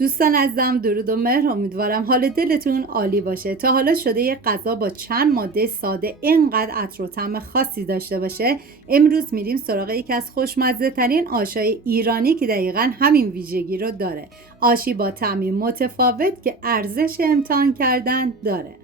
دوستان عزیزم، درود و مهر. امیدوارم حال دلتون عالی باشه. تا حالا شده یه غذا با چند ماده ساده اینقدر عطر و طعم خاصی داشته باشه؟ امروز میریم سراغ یکی از خوشمزه ترین آشای ایرانی که دقیقاً همین ویژگی رو داره. آشی با طعمی متفاوت که ارزش امتحان کردن داره.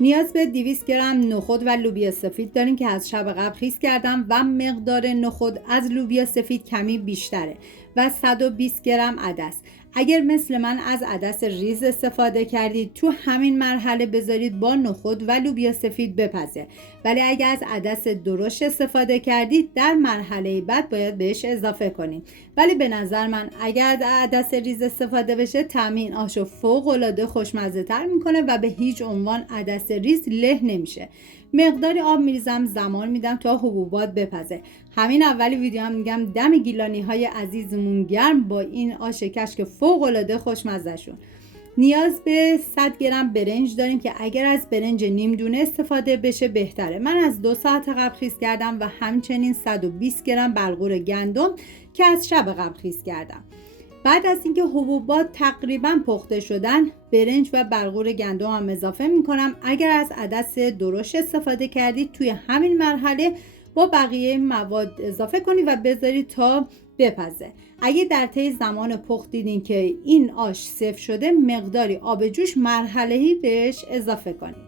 نیاز به 200 گرم نخود و لوبیا سفید داریم که از شب قبل خیس کردم و مقدار نخود از لوبیا سفید کمی بیشتره و 120 گرم عدس. اگر مثل من از عدس ریز استفاده کردید تو همین مرحله بذارید با نخود و لوبیا سفید بپزه، ولی اگر از عدس درشت استفاده کردید در مرحله بعد باید بهش اضافه کنید. ولی به نظر من اگر عدس ریز استفاده بشه طعم این آشو فوق العاده خوشمزه تر میکنه و به هیچ عنوان عدس ریز له نمیشه. مقداری آب میریزم، زمان میدم تا حبوبات بپزه. همین اولی ویدیو هم میگم دم گیلانی های عزیزمون گرم با این آش کشک فوق العاده خوشمزه شون. نیاز به 100 گرم برنج داریم که اگر از برنج نیم دونه استفاده بشه بهتره. من از 2 ساعت قبل خیس کردم و همچنین 120 گرم بلغور گندم که از شب قبل خیس کردم. بعد از اینکه حبوبات تقریبا پخته شدن، برنج و بلغور گندم هم اضافه میکنم. اگر از عدس درشت استفاده کردید توی همین مرحله با بقیه مواد اضافه کنید و بذارید تا بپزه. اگه در طی زمان پخت دیدین که این آش سفت شده، مقداری آب جوش مرحله‌ای بهش اضافه کنید.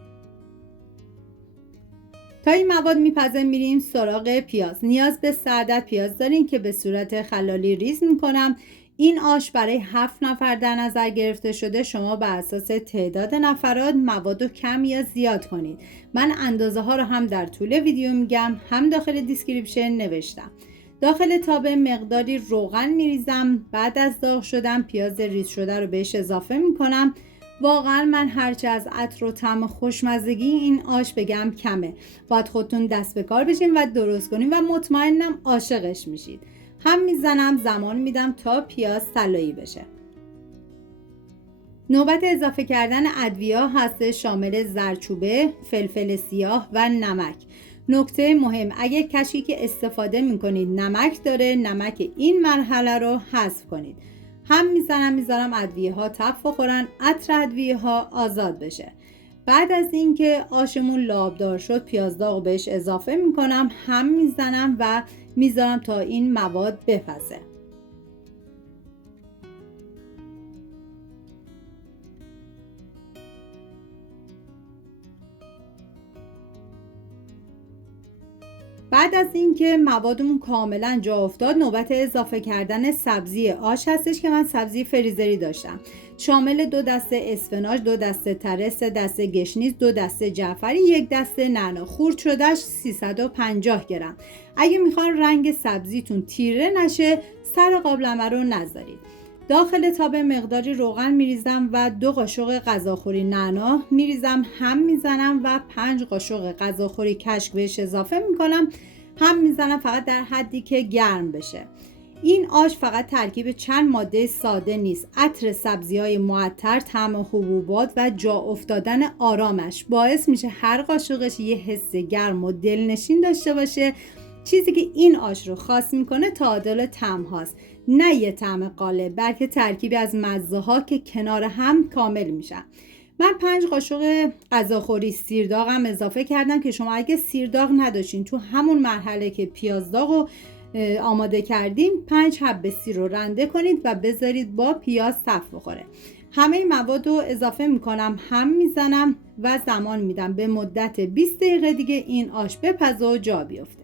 تا این مواد میپزه میریم سراغ پیاز. نیاز به 3 عدد پیاز دارین که به صورت خلالی ریز میکنم. این آش برای 7 نفر در نظر گرفته شده. شما بر اساس تعداد نفرات مواد رو کم یا زیاد کنید. من اندازه ها رو هم در طول ویدیو میگم، هم داخل دیسکریپشن نوشتم. داخل تابه مقداری روغن میریزم. بعد از داغ شدن پیاز ریز شده رو بهش اضافه میکنم. واقعا من هرچه از عطر و طعم خوشمزگی این آش بگم کمه. باید خودتون دست به کار بشین و درست کنین و مطمئنم عاشقش میشید. هم میزنم، زمان میدم تا پیاز طلایی بشه. نوبت اضافه کردن ادویه هست، شامل زردچوبه، فلفل سیاه و نمک. نکته مهم، اگه کشکی که استفاده میکنید نمک داره، نمک این مرحله رو حذف کنید. هم میذارم ادویه ها تف بخورن، عطر ادویه ها آزاد بشه. بعد از اینکه آشمون لابدار شد پیاز داغ بهش اضافه میکنم، هم میزنم و میذارم تا این مواد بپزه. بعد از اینکه موادمون کاملا جا افتاد، نوبت اضافه کردن سبزی آش هستش که من سبزی فریزری داشتم، شامل 2 دسته اسفناج، 2 دسته تره، 3 دسته گشنیز، 2 دسته جعفری، 1 دسته نعنا. خورد شدهش 350 گرم. اگه میخوان رنگ سبزیتون تیره نشه، سر قابلمه رو نذارید. داخل تابه مقداری روغن میریزم و 2 قاشق غذاخوری نعنا میریزم، هم میزنم و 5 قاشق غذاخوری کشک بهش اضافه میکنم، هم میزنم فقط در حدی که گرم بشه. این آش فقط ترکیب چند ماده ساده نیست. عطر سبزی‌های معطر، طعم حبوبات و جا افتادن آرامش باعث میشه هر قاشقش یه حس گرم و دلنشین داشته باشه. چیزی که این آش رو خاص میکنه تعادل طعم هاست، نه یه طعم قالب، بلکه ترکیبی از مزه ها که کنار هم کامل میشن. من 5 قاشق غذاخوری سیرداغم اضافه کردم که شما اگه سیرداغ نداشتین تو همون مرحله که پیاز داغ رو آماده کردین 5 حب سیر رو رنده کنید و بذارید با پیاز تف بخوره. همه مواد رو اضافه میکنم، هم میزنم و زمان میدم به مدت 20 دقیقه دیگه این آش بپزه و جا بیفته.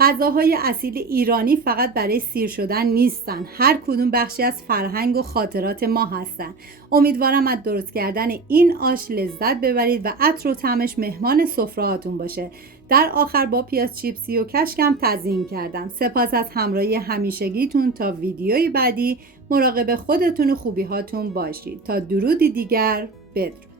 غذاهای اصیل ایرانی فقط برای سیر شدن نیستن، هر کدوم بخشی از فرهنگ و خاطرات ما هستن. امیدوارم از درست کردن این آش لذت ببرید و عطر و طعمش مهمان سفره‌هاتون باشه. در آخر با پیاز چیپسی و کشکم تزیین کردم. سپاس از همراهی همیشگیتون. تا ویدیوی بعدی مراقب خودتون و خوبی هاتون باشید. تا درودی دیگر، بدرود.